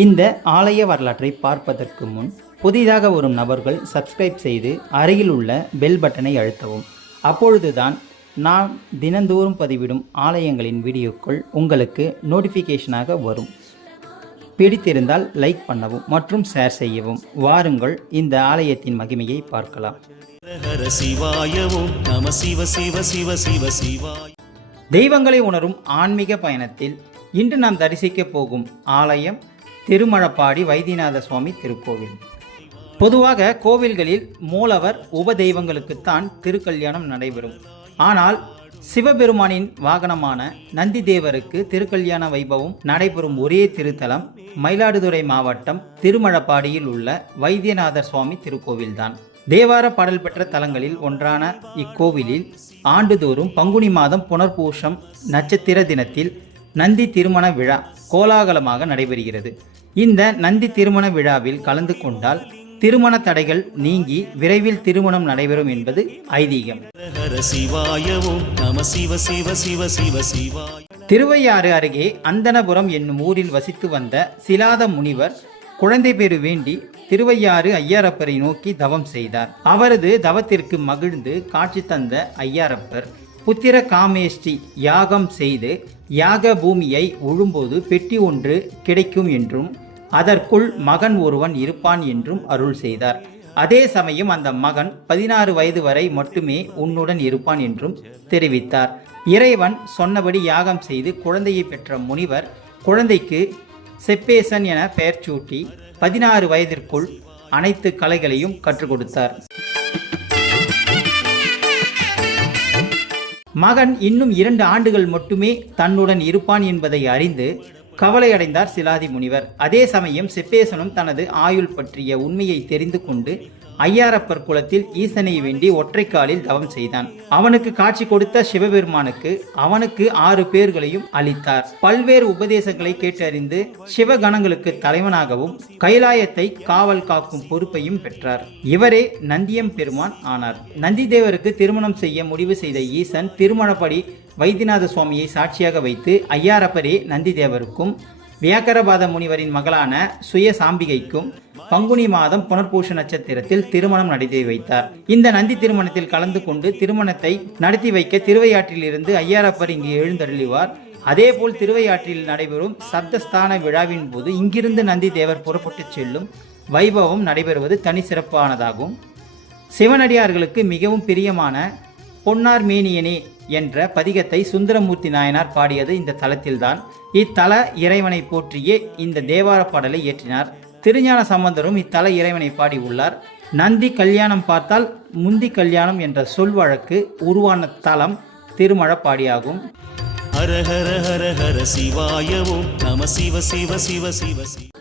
இந்த ஆலய வரலாற்றை பார்ப்பதற்கு முன் புதிதாக வரும் நபர்கள் சப்ஸ்கிரைப் செய்து அருகில் உள்ள பெல் பட்டனை அழுத்தவும். அப்பொழுதுதான் நான் தினந்தோறும் பதிவிடும் ஆலயங்களின் வீடியோக்கள் உங்களுக்கு நோட்டிஃபிகேஷனாக வரும். பிடித்திருந்தால் லைக் பண்ணவும் மற்றும் ஷேர் செய்யவும். வாருங்கள் இந்த ஆலயத்தின் மகிமையை பார்க்கலாம். தெய்வங்களை உணரும் ஆன்மீக பயணத்தில் இன்று நாம் தரிசிக்க போகும் ஆலயம் திருமழப்பாடி வைத்தியநாத சுவாமி திருக்கோவில். பொதுவாக கோவில்களில் மூலவர் உபதெய்வங்களுக்குத்தான் திருக்கல்யாணம் நடைபெறும். ஆனால் சிவபெருமானின் வாகனமான நந்தி தேவருக்கு திருக்கல்யாண வைபவம் நடைபெறும் ஒரே திருத்தலம் மயிலாடுதுறை மாவட்டம் திருமழப்பாடியில் உள்ள வைத்தியநாதர் சுவாமி திருக்கோவில்தான். தேவார பாடல் பெற்ற தலங்களில் ஒன்றான இக்கோவிலில் ஆண்டுதோறும் பங்குனி மாதம் புனர்பூசம் நட்சத்திர தினத்தில் நந்தி திருமண விழா கோலாகலமாக நடைபெறுகிறது. இந்த நந்தி திருமண விழாவில் கலந்து கொண்டால் திருமண தடைகள் நீங்கி விரைவில் திருமணம் நடைபெறும் என்பது ஐதீகம். திருவையாறு அருகே அந்தனபுரம் என்னும் ஊரில் வசித்து வந்த சிலாத முனிவர் குழந்தை பேறு வேண்டி திருவையாறு ஐயாரப்பரை நோக்கி தவம் செய்தார். அவரது தவத்திற்கு மகிழ்ந்து காட்சி தந்த ஐயாரப்பர் புத்திர காமேஷ்டி யாகம் செய்து யாக பூமியை உழும்போது பெட்டி ஒன்று கிடைக்கும் என்றும் அதற்குள் மகன் ஒருவன் இருப்பான் என்றும் அருள் செய்தார். அதே சமயம் அந்த மகன் 16 வயது வரை மட்டுமே உன்னுடன் இருப்பான் என்றும் தெரிவித்தார். இறைவன் சொன்னபடி யாகம் செய்து குழந்தையை பெற்ற முனிவர் குழந்தைக்கு செப்பேசன் என பெயர் சூட்டி 16 வயதிற்குள் அனைத்து கலைகளையும் கற்றுக் கொடுத்தார். மகன் இன்னும் 2 ஆண்டுகள் மட்டுமே தன்னுடன் இருப்பான் என்பதை அறிந்து கவலையடைந்தார் சிலாதி முனிவர். அதே சமயம் செப்பேசனும் தனது ஆயுள் பற்றிய உண்மையை தெரிந்து கொண்டு ஐயாரப்பர் குலத்தில் ஈசனை வேண்டி ஒற்றைக்காலில் தவம் செய்தான். அவனுக்கு காட்சி கொடுத்த சிவபெருமானுக்கு அவனுக்கு 6 பேர்களையும் அளித்தார். பல்வேறு உபதேசங்களை கேட்டறிந்து சிவகணங்களுக்கு தலைவனாகவும் கைலாயத்தை காவல் காக்கும் பொறுப்பையும் பெற்றார். இவரே நந்தியம் பெருமான் ஆனார். நந்தி தேவருக்கு திருமணம் செய்ய முடிவு செய்த ஈசன் திருமணப்படி வைத்தியநாத சுவாமியை சாட்சியாக வைத்து ஐயாரப்பரே நந்தி தேவருக்கும் வியாக்கரபாத முனிவரின் மகளான சுய சாம்பிகைக்கும் பங்குனி மாதம் புனர்பூச நட்சத்திரத்தில் திருமணம் நடத்தி வைத்தார். இந்த நந்தி திருமணத்தில் கலந்து கொண்டு திருமணத்தை நடத்தி வைக்க திருவையாற்றில் இருந்து ஐயாரப்பர் இங்கு எழுந்தருளிவார். அதேபோல் திருவையாற்றில் நடைபெறும் சப்தஸ்தான விழாவின் போது இங்கிருந்து நந்தி தேவர் புறப்பட்டு செல்லும் வைபவம் நடைபெறுவது தனி சிறப்பானதாகும். சிவனடியார்களுக்கு மிகவும் பிரியமான பொன்னார் மேனியனே என்ற பதிகத்தை சுந்தரமூர்த்தி நாயனார் பாடியது இந்த தலத்தில்தான். இத்தல இறைவனை போற்றியே இந்த தேவார பாடலை இயற்றினார். திருஞான சம்பந்தரும் இத்தல இறைவனை பாடி உள்ளார். நந்தி கல்யாணம் பார்த்தால் முந்தி கல்யாணம் என்ற சொல் வழக்கு உருவான தலம் திருமழப்பாடியாகும்.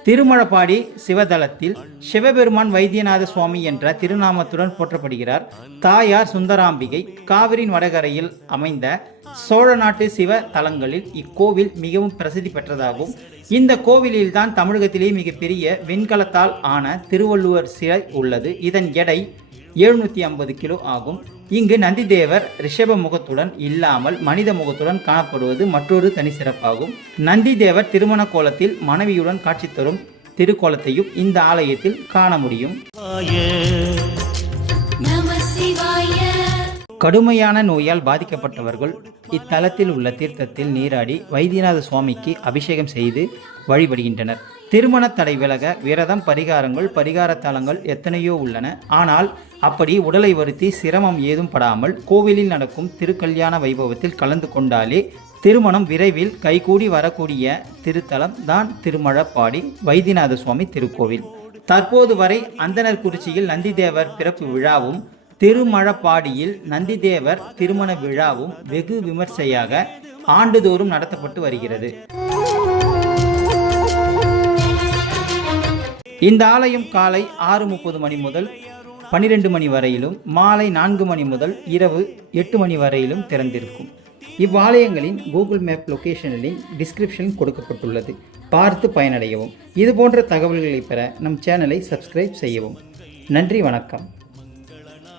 திருமழப்பாடி சிவதலத்தில் சிவபெருமான் வைத்தியநாத சுவாமி என்ற திருநாமத்துடன் போற்றப்படுகிறார். தாயார் சுந்தராம்பிகை. காவிரியின் வடகரையில் அமைந்த சோழ நாட்டு சிவ தலங்களில் இக்கோவில் மிகவும் பிரசித்தி பெற்றதாகும். இந்த கோவிலில்தான் தமிழகத்திலேயே மிகப்பெரிய வெண்கலத்தால் ஆன திருவள்ளுவர் சிலை உள்ளது. இதன் எடை 750 கிலோ ஆகும். இங்கு நந்தி தேவர் ரிஷப முகத்துடன் இல்லாமல் மனித முகத்துடன் காணப்படுவது மற்றொரு தனி சிறப்பாகும். நந்தி தேவர் திருமண கோலத்தில் மனைவியுடன் காட்சி தரும் திருக்கோலத்தையும் இந்த ஆலயத்தில் காண முடியும். கடுமையான நோயால் பாதிக்கப்பட்டவர்கள் இத்தலத்தில் உள்ள தீர்த்தத்தில் நீராடி வைத்தியநாத சுவாமிக்கு அபிஷேகம் செய்து வழிபடுகின்றனர். திருமண தடை விலக விரதம், பரிகார தலங்கள் எத்தனையோ உள்ளன. ஆனால் அப்படி உடலை வருத்தி சிரமம் ஏதும் படாமல் கோவிலில் நடக்கும் திருக்கல்யாண வைபவத்தில் கலந்து கொண்டாலே திருமணம் விரைவில் கைகூடி வரக்கூடிய திருத்தலம் தான் திருமழப்பாடி வைத்தியநாத சுவாமி திருக்கோவில். தற்போது வரை அந்தனர் குறிச்சியில் நந்திதேவர் பிறப்பு விழாவும் திருமழப்பாடியில் நந்திதேவர் திருமண விழாவும் வெகு விமர்சையாக ஆண்டுதோறும் நடத்தப்பட்டு வருகிறது. இந்த ஆலயம் காலை 6:30 மணி முதல் 12 மணி வரையிலும் மாலை 4 மணி முதல் இரவு 8 மணி வரையிலும் திறந்திருக்கும். இவ்வாலயங்களின் கூகுள் மேப் லொகேஷனில் டிஸ்கிரிப்ஷனில் கொடுக்கப்பட்டுள்ளது. பார்த்து பயனடையவும். இதுபோன்ற தகவல்களை பெற நம் சேனலை சப்ஸ்கிரைப் செய்யவும். நன்றி, வணக்கம்.